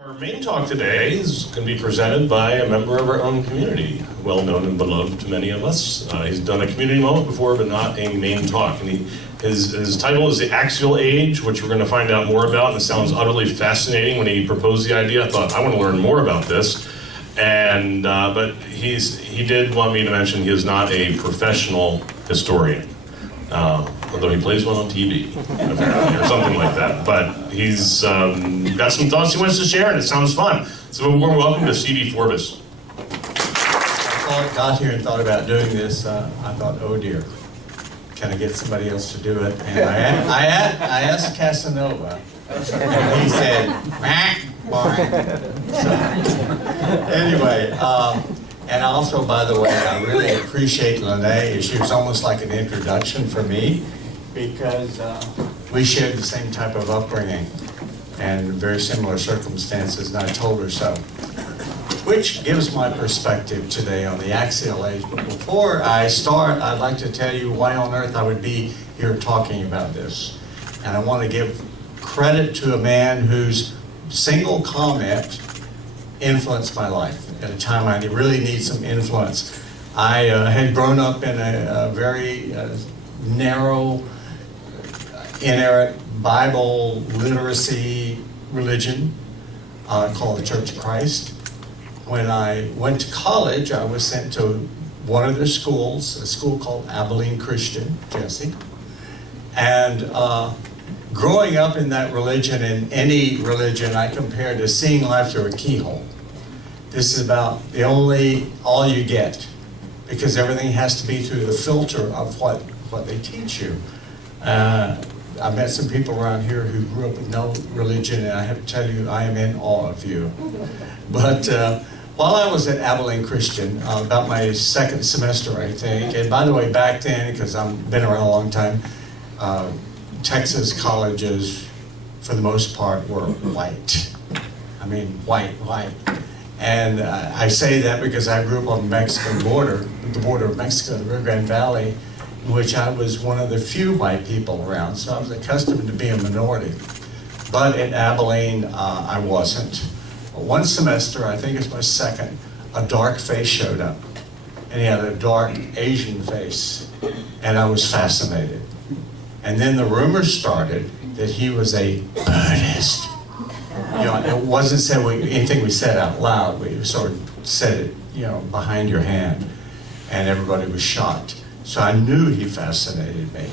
Our main talk today is going to be presented by a member of our own community, well known and beloved to many of us. He's done a community moment before, but not a main talk. And his title is The Axial Age, which we're going to find out more about. And it sounds utterly fascinating. When he proposed the idea, I thought, I want to learn more about this. And but he did want me to mention he is not a professional historian. Although he plays one on TV, apparently, or something like that. But he's got some thoughts he wants to share, and it sounds fun. So a warm welcome to C.B. Forbes. I got here and thought about doing this. I thought, oh dear, can I get somebody else to do it? And I asked Casanova, and he said, so, anyway, and also, by the way, I really appreciate Lene. She was almost like an introduction for me because we shared the same type of upbringing and very similar circumstances, and I told her so. Which gives my perspective today on the axial age. But before I start, I'd like to tell you why on earth I would be here talking about this. And I want to give credit to a man whose single comment influenced my life at a time I really need some influence. I had grown up in a very narrow, inerrant Bible literacy religion called the Church of Christ. When I went to college, I was sent to one of their schools, a school called Abilene Christian, Jesse. And growing up in that religion, in any religion, I compare to seeing life through a keyhole. This is about all you get, because everything has to be through the filter of what they teach you. I met some people around here who grew up with no religion, and I have to tell you, I am in awe of you. But while I was at Abilene Christian, about my second semester, I think, and by the way, back then, because I've been around a long time, Texas colleges, for the most part, were white. I mean, white. And I say that because I grew up on the Mexican border, the border of Mexico, the Rio Grande Valley, in which I was one of the few white people around, so I was accustomed to being a minority. But at Abilene, I wasn't. One semester, I think it's my second, a dark face showed up. And he had a dark Asian face, and I was fascinated. And then the rumors started that he was a Buddhist. You know, it wasn't said anything we said out loud. We sort of said it, behind your hand, and everybody was shocked. So I knew he fascinated me,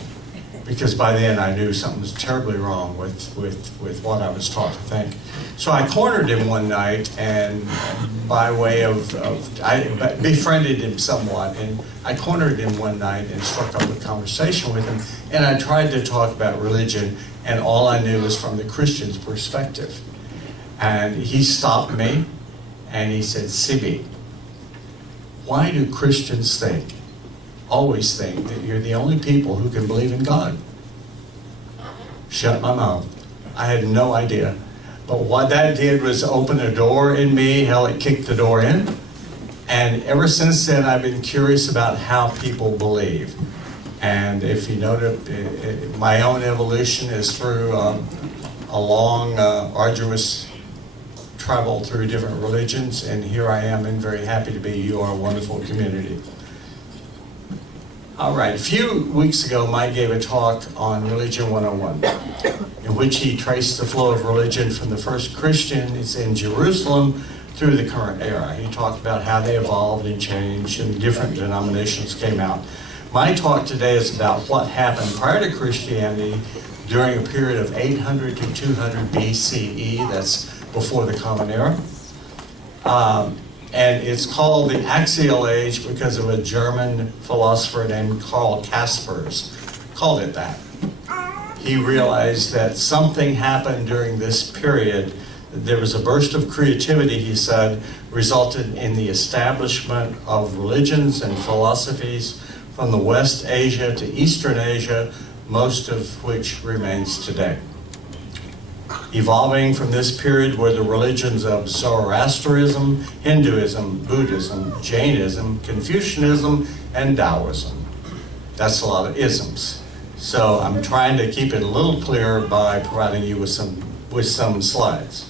because by then I knew something was terribly wrong with what I was taught to think. So I cornered him one night, and by way I befriended him somewhat, and I cornered him one night and struck up a conversation with him, and I tried to talk about religion, and all I knew was from the Christian's perspective. And he stopped me, and he said, "Sibi, why do Christians always think that you're the only people who can believe in God?" Shut my mouth. I had no idea. But what that did was open a door in me. Hell, it kicked the door in. And ever since then, I've been curious about how people believe. And if you notice, my own evolution is through a long, arduous travel through different religions. And here I am, and very happy to be your wonderful community. All right, a few weeks ago, Mike gave a talk on Religion 101, in which he traced the flow of religion from the first Christians in Jerusalem through the current era. He talked about how they evolved and changed, and different denominations came out. My talk today is about what happened prior to Christianity during a period of 800 to 200 BCE, that's before the Common Era. And it's called the Axial Age because of a German philosopher named Karl Kaspers called it that. He realized that something happened during this period. There was a burst of creativity, he said, resulted in the establishment of religions and philosophies from the West Asia to Eastern Asia, most of which remains today. Evolving from this period were the religions of Zoroastrianism, Hinduism, Buddhism, Jainism, Confucianism, and Taoism. That's a lot of isms. So I'm trying to keep it a little clearer by providing you with some slides.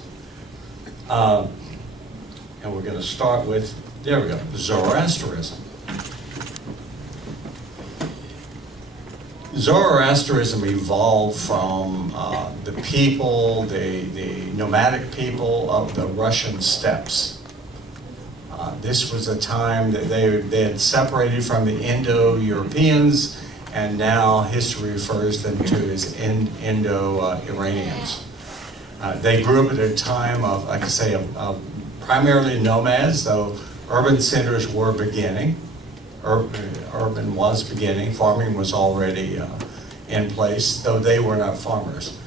And we're going to start with, there we go, Zoroastrianism. Zoroastrianism evolved from the people, the nomadic people of the Russian steppes. This was a time that they had separated from the Indo-Europeans, and now history refers them to as Indo-Iranians. They grew up at a time of, like I say, of primarily nomads, though urban centers were beginning. Urban was beginning, farming was already in place, though they were not farmers,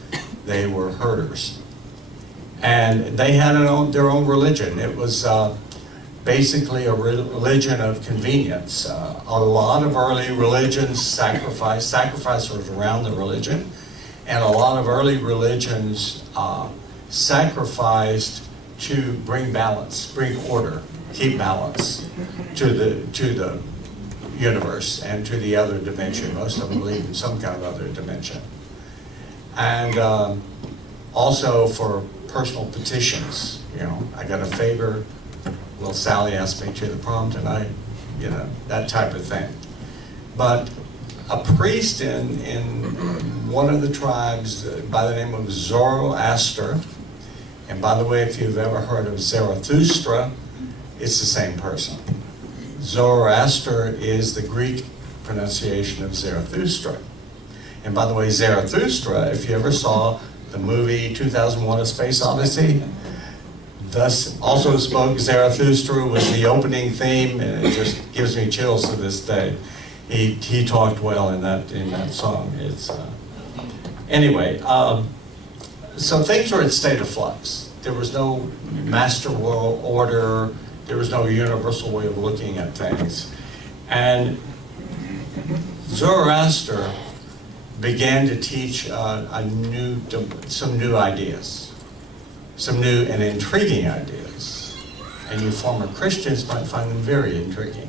they were herders. And they had their own religion. It was basically a religion of convenience. A lot of early religions sacrifice was around the religion, and a lot of early religions sacrificed to bring balance, bring order, keep balance to the universe and to the other dimension. Most of them believe in some kind of other dimension. And also for personal petitions. You know, I got a favor, will Sally ask me to the prom tonight? You know, that type of thing. But a priest in one of the tribes by the name of Zoroaster, and by the way, if you've ever heard of Zarathustra, it's the same person. Zoroaster is the Greek pronunciation of Zarathustra. And by the way, Zarathustra, if you ever saw the movie 2001: A Space Odyssey, thus also spoke Zarathustra was the opening theme, and it just gives me chills to this day. He talked well in that song. It's anyway. So things were in state of flux. There was no master world order. There was no universal way of looking at things. And Zoroaster began to teach some new ideas, some new and intriguing ideas. And you former Christians might find them very intriguing,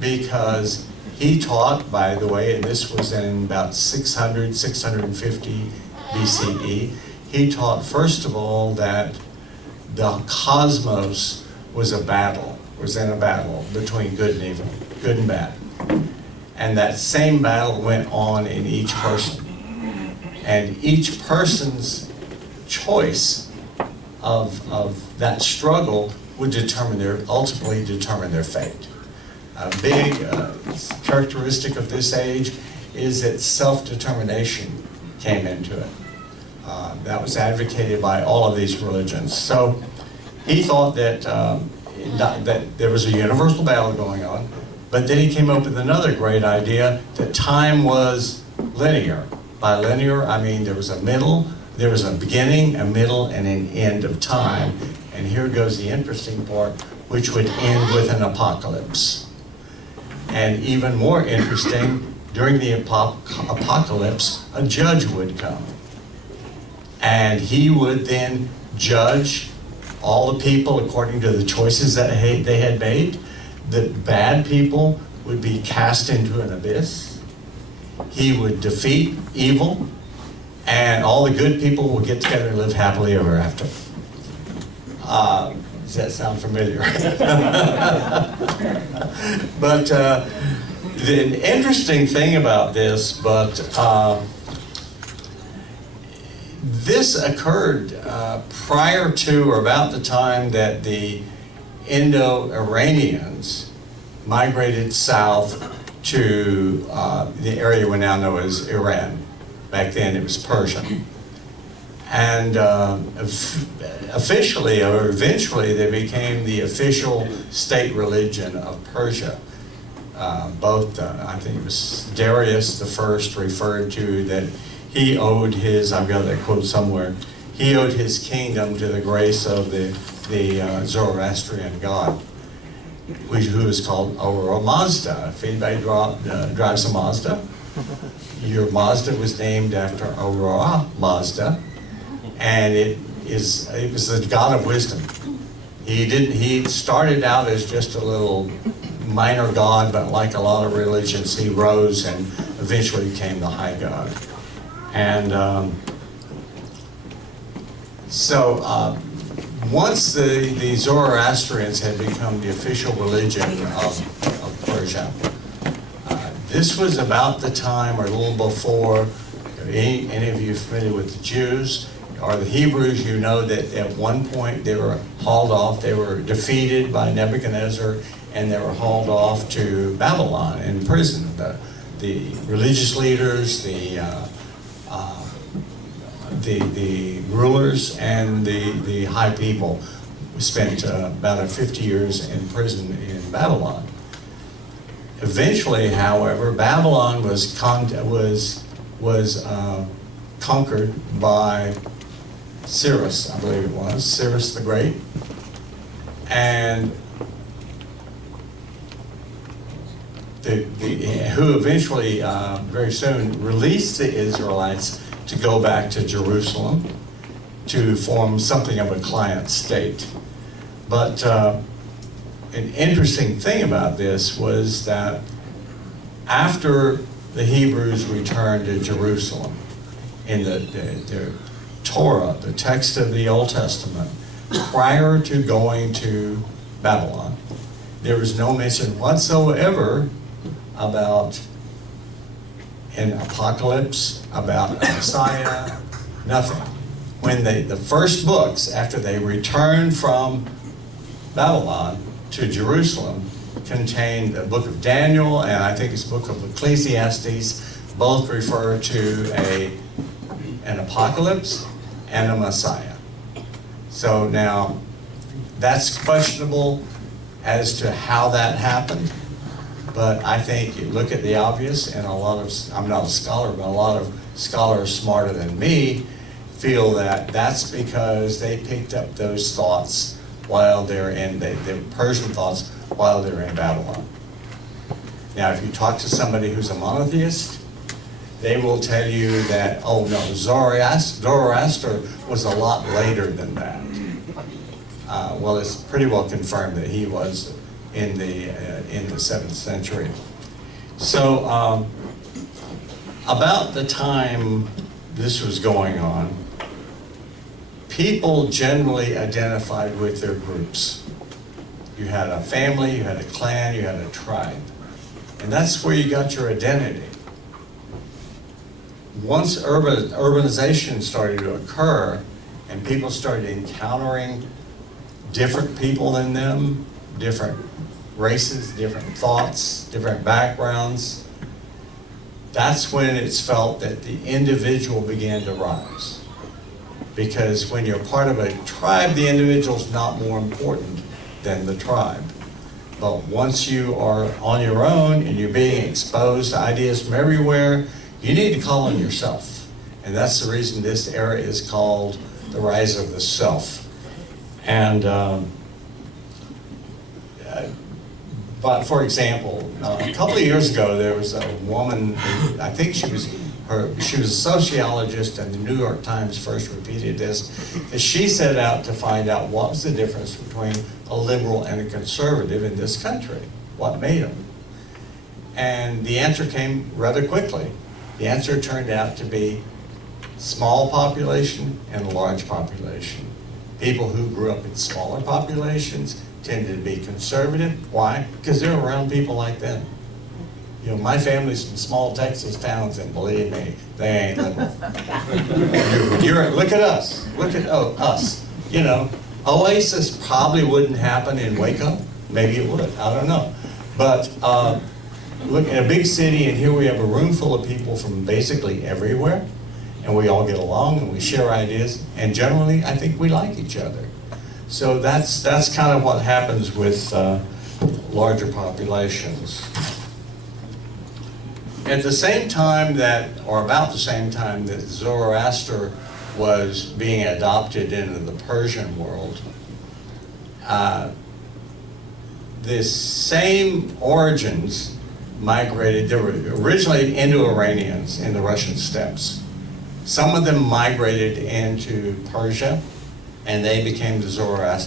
because he taught, by the way, and this was in about 600, 650 BCE, he taught, first of all, that the cosmos was in a battle between good and evil, good and bad. And that same battle went on in each person. And each person's choice of that struggle would ultimately determine their fate. A big characteristic of this age is that self-determination came into it. That was advocated by all of these religions. So he thought that there was a universal battle going on, but then he came up with another great idea, that time was linear. By linear, I mean there was a beginning, a middle, and an end of time. And here goes the interesting part, which would end with an apocalypse. And even more interesting, during the apocalypse, a judge would come. And he would then judge all the people according to the choices that they had made. The bad people would be cast into an abyss. He would defeat evil, and all the good people would get together and live happily ever after. Does that sound familiar? But the interesting thing about this, this occurred prior to or about the time that the Indo-Iranians migrated south to the area we now know as Iran. Back then it was Persia. And officially, or eventually, they became the official state religion of Persia. I think it was Darius the First referred to that he owed his, I've got that quote somewhere, he owed his kingdom to the grace of the Zoroastrian god, who is called Aurora Mazda. If anybody drives a Mazda, your Mazda was named after Aurora Mazda, and it was the god of wisdom. He started out as just a little minor god, but like a lot of religions, he rose and eventually became the high god. And once the Zoroastrians had become the official religion of Persia, this was about the time or a little before, any of you familiar with the Jews or the Hebrews, you know that at one point they were hauled off, they were defeated by Nebuchadnezzar, and they were hauled off to Babylon in prison. The religious leaders, the rulers, and the high people spent about 50 years in prison in Babylon. Eventually, however, Babylon was conquered by Cyrus, I believe it was, Cyrus the Great, and who eventually, very soon, released the Israelites to go back to Jerusalem to form something of a client state. But an interesting thing about this was that after the Hebrews returned to Jerusalem, in the Torah, the text of the Old Testament, prior to going to Babylon, there was no mention whatsoever about an apocalypse, about a Messiah, nothing. When the first books, after they returned from Babylon to Jerusalem, contained the book of Daniel and I think it's the book of Ecclesiastes, both refer to an apocalypse and a Messiah. So now, that's questionable as to how that happened, but I think you look at the obvious, and I'm not a scholar, but a lot of scholars smarter than me feel that that's because they picked up those thoughts while they're in, the Persian thoughts, while they're in Babylon. Now, if you talk to somebody who's a monotheist, they will tell you that, oh no, Zoroaster was a lot later than that. Well, it's pretty well confirmed that he was in the 7th century. So, about the time this was going on, people generally identified with their groups. You had a family, you had a clan, you had a tribe. And that's where you got your identity. Once urbanization started to occur and people started encountering different people than them, different races, different thoughts, different backgrounds, that's when it's felt that the individual began to rise. Because when you're part of a tribe, the individual's not more important than the tribe. But once you are on your own and you're being exposed to ideas from everywhere, you need to call on yourself. And that's the reason this era is called the rise of the self. And, but for example, a couple of years ago, there was a woman, I think she was a sociologist, and the New York Times first repeated this, that she set out to find out what was the difference between a liberal and a conservative in this country. What made them? And the answer came rather quickly. The answer turned out to be small population and large population. People who grew up in smaller populations tended to be conservative. Why? Because they're around people like them. You know, my family's from small Texas towns, and believe me, they ain't liberal. Look at us. Look at us. You know, Oasis probably wouldn't happen in Waco. Maybe it would. I don't know. But look at a big city, and here we have a room full of people from basically everywhere, and we all get along and we share ideas, and generally, I think we like each other. So that's kind of what happens with larger populations. At the same time that, or about the same time that Zoroaster was being adopted into the Persian world, the same origins migrated. They were originally Indo-Iranians in the Russian steppes. Some of them migrated into Persia, and they became the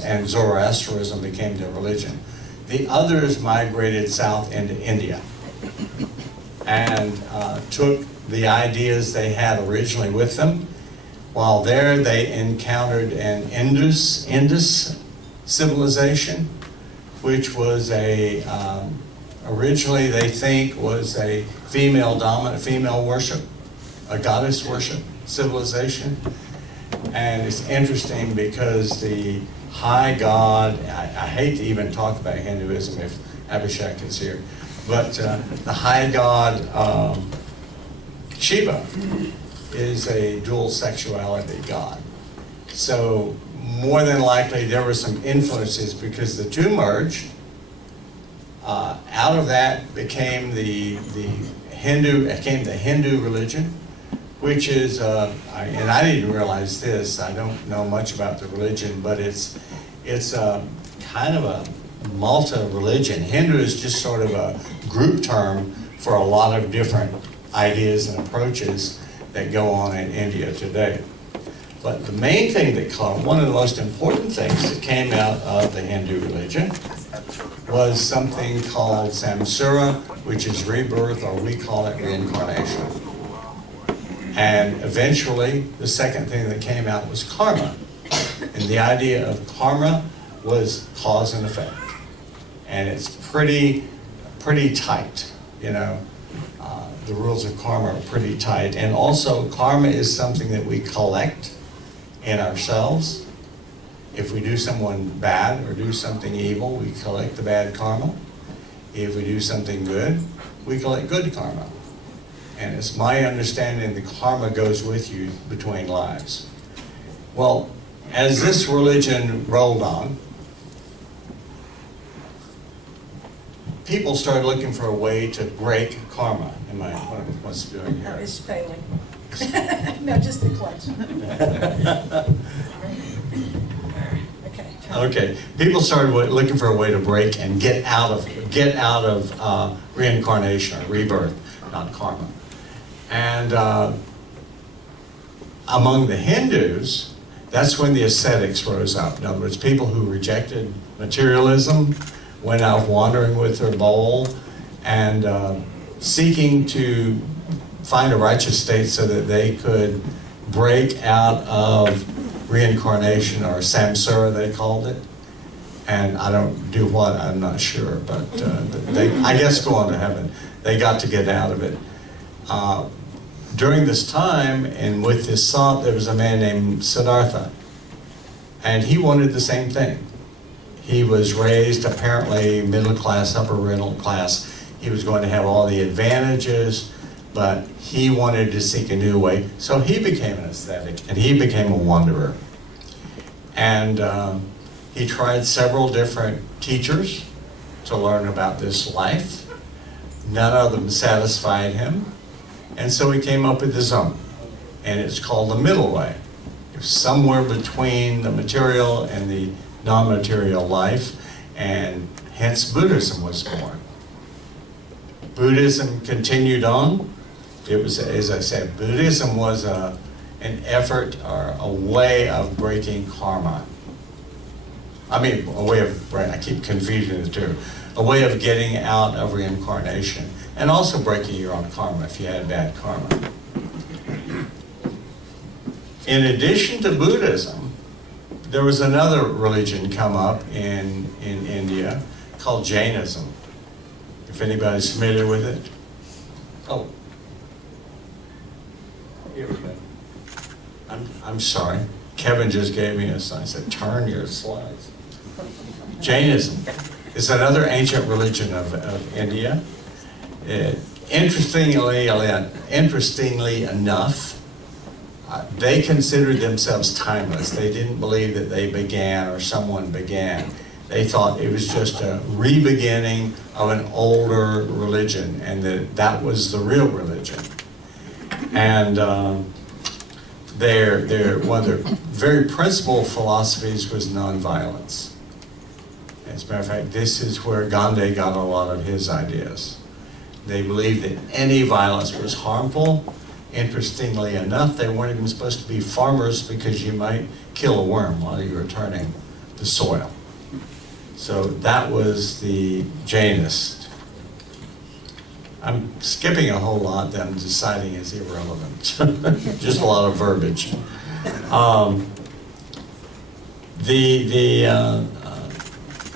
and Zoroastrianism became their religion. The others migrated south into India and took the ideas they had originally with them While there, they encountered an Indus civilization, which was originally they think was a female worship, a goddess worship civilization. And it's interesting because the high god, I hate to even talk about Hinduism if Abhishek is here, but the high god Shiva is a dual sexuality god. So more than likely there were some influences because the two merged. Out of that became the Hindu religion, which is, and I didn't realize this, I don't know much about the religion, but it's kind of a multi-religion. Hindu is just sort of a group term for a lot of different ideas and approaches that go on in India today. But the main thing one of the most important things that came out of the Hindu religion was something called Samsara, which is rebirth, or we call it reincarnation. And eventually, the second thing that came out was karma. And the idea of karma was cause and effect. And it's pretty tight, you know. The rules of karma are pretty tight. And also, karma is something that we collect in ourselves. If we do someone bad or do something evil, we collect the bad karma. If we do something good, we collect good karma. And it's my understanding the karma goes with you between lives. Well, as this religion rolled on, people started looking for a way to break karma. What's it doing No, here? it's failing. No, just the clutch. Okay. Okay, people started looking for a way to break and get out of reincarnation or rebirth, not karma. And among the Hindus, that's when the ascetics rose up. In other words, people who rejected materialism, went out wandering with their bowl, and seeking to find a righteous state so that they could break out of reincarnation, or samsara they called it. And I don't do what, I'm not sure, but they, I guess, go on to heaven. They got to get out of it. During this time, and with this thought, there was a man named Siddhartha. And he wanted the same thing. He was raised apparently middle class, upper middle class. He was going to have all the advantages, but he wanted to seek a new way. So he became an ascetic, and he became a wanderer. And he tried several different teachers to learn about this life. None of them satisfied him. And so he came up with his own. And it's called the middle way. It's somewhere between the material and the non-material life, and hence Buddhism was born. Buddhism continued on. It was, as I said, Buddhism was an effort or a way of breaking karma. I mean, a way of, right, I keep confusing the two. A way of getting out of reincarnation, and also breaking your own karma if you had bad karma. In addition to Buddhism, there was another religion come up in India called Jainism. If anybody's familiar with it. Oh. Here we go. I'm sorry. Kevin just gave me a sign. I said, turn your slides. Jainism is another ancient religion of India. Interestingly enough, they considered themselves timeless. They didn't believe that they began or someone began. They thought it was just a re-beginning of an older religion, and that was the real religion. And one of their very principal philosophies was nonviolence. As a matter of fact, this is where Gandhi got a lot of his ideas. They believed that any violence was harmful. Interestingly enough, they weren't even supposed to be farmers because you might kill a worm while you were turning the soil. So that was the Jainist. I'm skipping a whole lot that I'm deciding is irrelevant. Just a lot of verbiage. The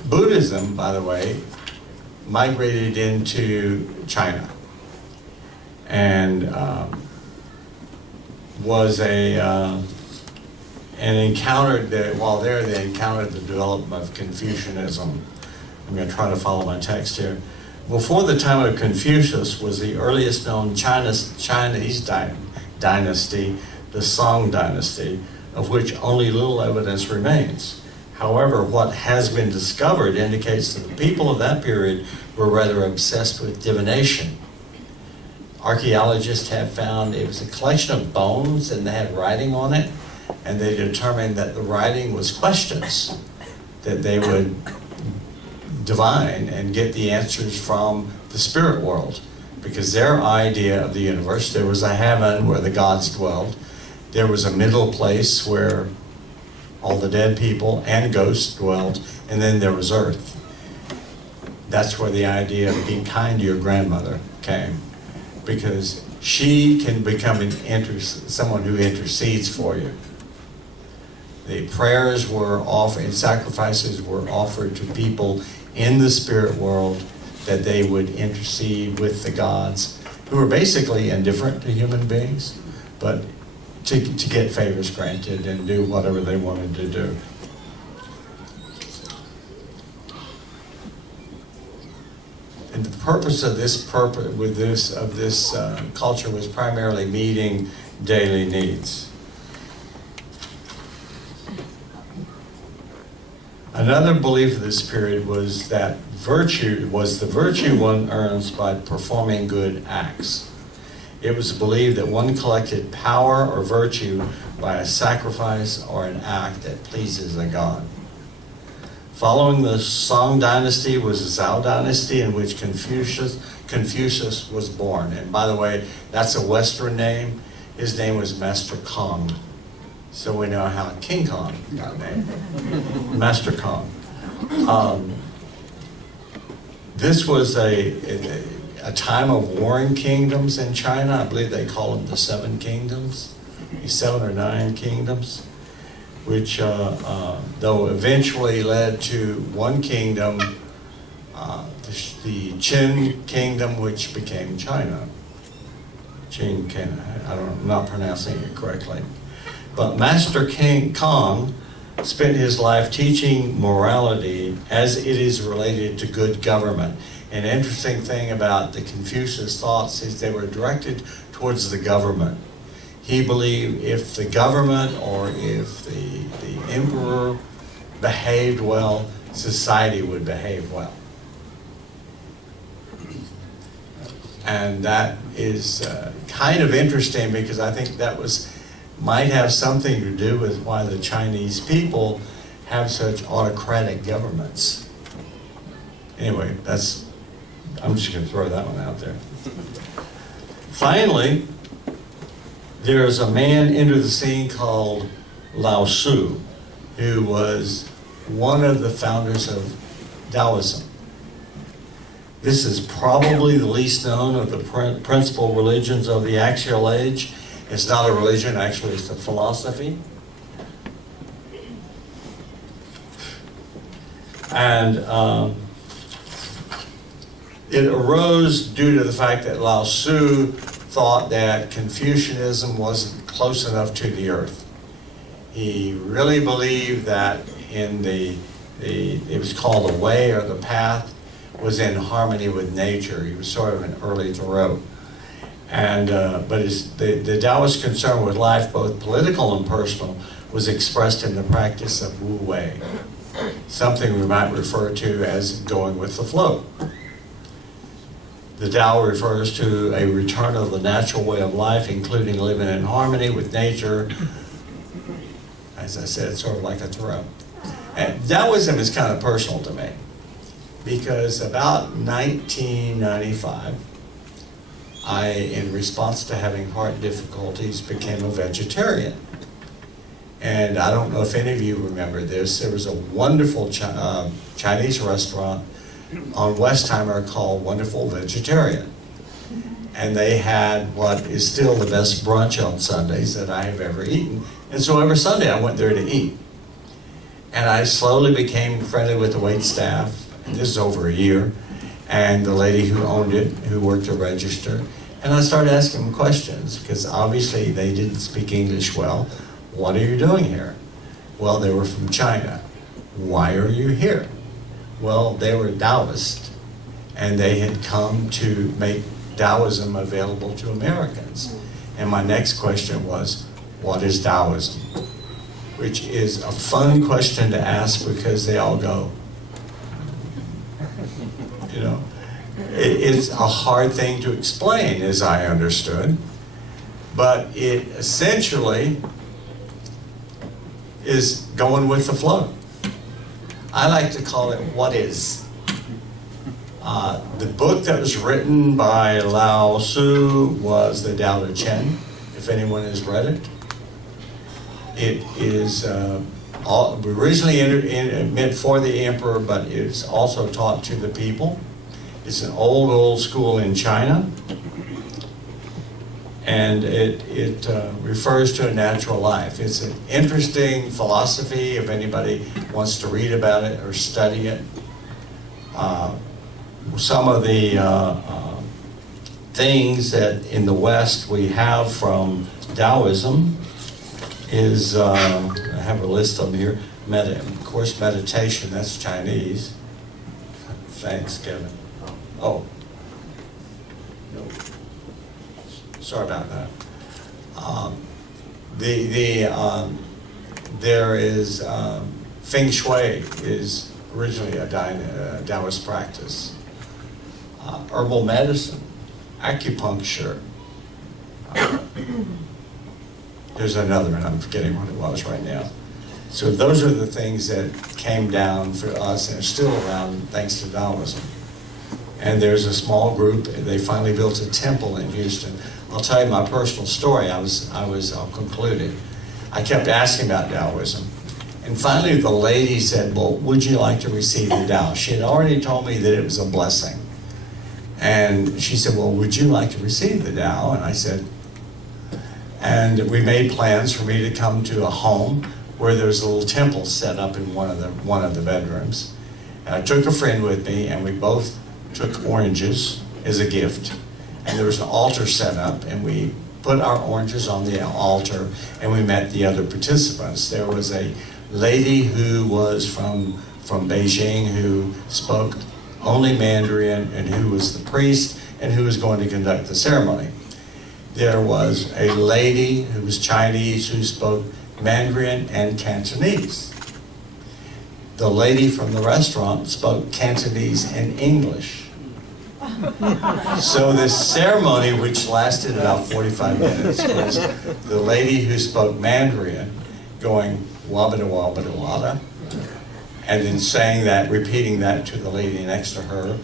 Buddhism, by the way, migrated into China and was and encountered while there they encountered the development of Confucianism. I'm going to try to follow my text here. Before the time of Confucius was the earliest known Chinese dynasty, the Song dynasty, of which only little evidence remains. However, what has been discovered indicates that the people of that period were rather obsessed with divination. Archaeologists have found it was a collection of bones and they had writing on it, and they determined that the writing was questions that they would divine and get the answers from the spirit world, because their idea of the universe, there was a heaven where the gods dwelled, there was a middle place where all the dead people and ghosts dwelled, and then there was earth. That's where the idea of being kind to your grandmother came, because she can become someone who intercedes for you. The prayers were offered, sacrifices were offered to people in the spirit world that they would intercede with the gods, who were basically indifferent to human beings, but to get favors granted and do whatever they wanted to do. And the purpose of this culture was primarily meeting daily needs. Another belief of this period was that virtue was the virtue one earns by performing good acts. It was believed that one collected power or virtue by a sacrifice or an act that pleases a god. Following the Song dynasty was the Zhou dynasty, in which Confucius was born. And by the way, that's a Western name. His name was Master Kong. So we know how King Kong got named. Master Kong. This was a time of warring kingdoms in China. I believe they call them the Seven Kingdoms, 7 or 9 kingdoms, which though eventually led to one kingdom, the Qin Kingdom, which became China. I'm not pronouncing it correctly. But Master King Kong spent his life teaching morality as it is related to good government. An interesting thing about the Confucius thoughts is they were directed towards the government. He believed if the government or if the emperor behaved well, society would behave well. And that is kind of interesting, because I think that might have something to do with why the Chinese people have such autocratic governments. Anyway, I'm just going to throw that one out there. Finally, there's a man entered the scene called Lao Tzu, who was one of the founders of Taoism. This is probably the least known of the principal religions of the Axial age. It's not a religion, actually it's a philosophy. And it arose due to the fact that Lao Tzu thought that Confucianism wasn't close enough to the earth. He really believed that it was called the way or the path, was in harmony with nature. He was sort of an early Thoreau. And but the Taoist concern with life, both political and personal, was expressed in the practice of Wu Wei, something we might refer to as going with the flow. The Tao refers to a return of the natural way of life, including living in harmony with nature. As I said, it's sort of like a Thoreau. And Taoism is kind of personal to me, because about 1995, I, in response to having heart difficulties, became a vegetarian. And I don't know if any of you remember this. There was a wonderful Chinese restaurant on Westheimer called Wonderful Vegetarian. and they had what is still the best brunch on Sundays that I have ever eaten. And so every Sunday I went there to eat. And I slowly became friendly with the wait staff. And this is over a year. And the lady who owned it, who worked the register. And I started asking them questions, because obviously they didn't speak English well. What are you doing here? Well, they were from China. Why are you here? Well, they were Taoist, and they had come to make Taoism available to Americans. And my next question was, what is Taoism? Which is a fun question to ask because they all go, you know. It's a hard thing to explain, as I understood, but it essentially is going with the flow. I like to call it what is. The book that was written by Lao Tzu was the Tao Te Ching, if anyone has read it. It is originally meant for the emperor, but it's also taught to the people. It's an old school in China, and it refers to a natural life. It's an interesting philosophy if anybody wants to read about it or study it. Some of the things that in the West we have from Taoism is, I have a list of them here, of course meditation, that's Chinese. Thanks, Kevin. Oh, no, sorry about that. There is Feng Shui is originally a Taoist practice. Herbal medicine, acupuncture. There's another one, I'm forgetting what it was right now. So those are the things that came down for us and are still around thanks to Taoism. And there's a small group, they finally built a temple in Houston. I'll tell you my personal story, I'll conclude it. I kept asking about Taoism. And finally the lady said, well, would you like to receive the Tao? She had already told me that it was a blessing. And she said, well, would you like to receive the Tao? And I said, and we made plans for me to come to a home where there was a little temple set up in one of the bedrooms. And I took a friend with me, and we both took oranges as a gift. And there was an altar set up, and we put our oranges on the altar, and we met the other participants. There was a lady who was from Beijing who spoke only Mandarin, and who was the priest, and who was going to conduct the ceremony. There was a lady who was Chinese who spoke Mandarin and Cantonese. The lady from the restaurant spoke Cantonese and English. So this ceremony, which lasted about 45 minutes, was the lady who spoke Mandarin going wabada wabada wada, and then saying that, repeating that to the lady next to her,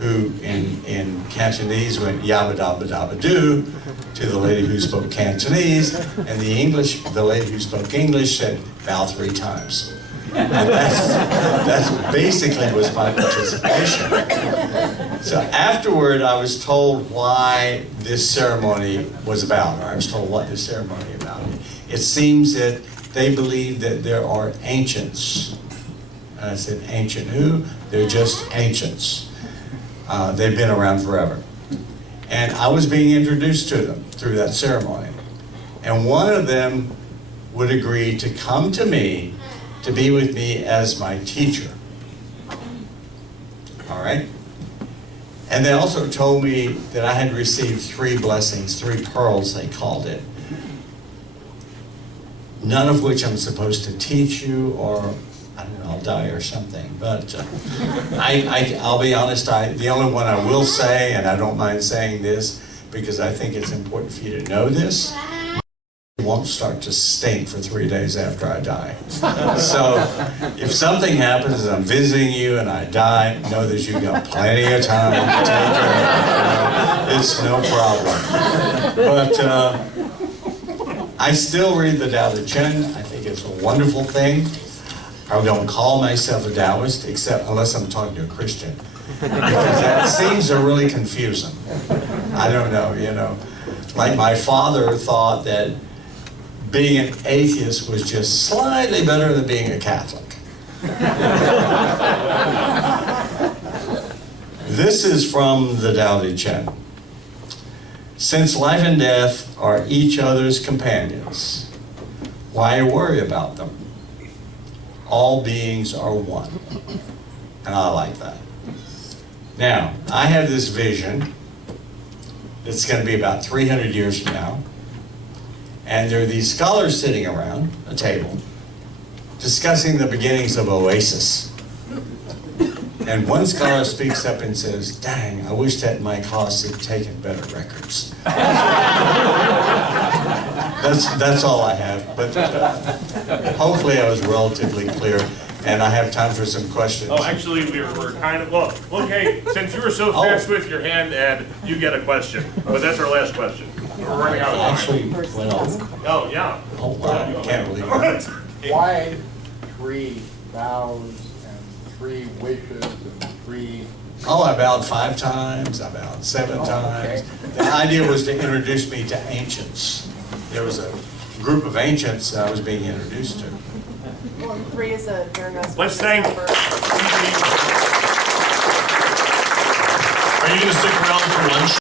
who in Cantonese went yabba dabba dabba doo to the lady who spoke Cantonese, and the lady who spoke English said bow 3 times. And that's basically was my participation. So afterward, I was told why this ceremony was about, or I was told what this ceremony was about. It seems that they believe that there are ancients. And I said, ancient who? They're just ancients. They've been around forever. And I was being introduced to them through that ceremony. And one of them would agree to come to me to be with me as my teacher. All right? And they also told me that I had received 3 blessings, 3 pearls, they called it. None of which I'm supposed to teach you, or I don't know, I'll die or something. But I'll be honest, the only one I will say, and I don't mind saying this, because I think it's important for you to know this, it won't start to stink for 3 days after I die. So if something happens and I'm visiting you and I die, know that you've got plenty of time to take care of it. It's no problem. But I still read the Tao Te Ching. I think it's a wonderful thing. I don't call myself a Taoist, except unless I'm talking to a Christian, because that seems to really confuse them. I don't know, you know. Like my father thought that being an atheist was just slightly better than being a Catholic. This is from the Tao Te Ching. Since life and death are each other's companions, why worry about them? All beings are one. And I like that. Now, I have this vision that's going to be about 300 years from now. And there are these scholars sitting around a table discussing the beginnings of Oasis. And one scholar speaks up and says, dang, I wish that Mike Haas had taken better records. That's all I have, but hopefully I was relatively clear, and I have time for some questions. Oh, actually, we're kind of, well, okay, since you were so fast with your hand, Ed, you get a question. But that's our last question. We're running out of time. Actually, went over. Oh, yeah. Oh, wow, I can't believe it. Why 3 vows and 3 wishes and 3? Oh, I bowed 5 times, I bowed 7 times. The idea was to introduce me to ancients. There was a group of ancients that I was being introduced to. Well, 3 is a very nice. Let's thank. Are you going to stick around for lunch?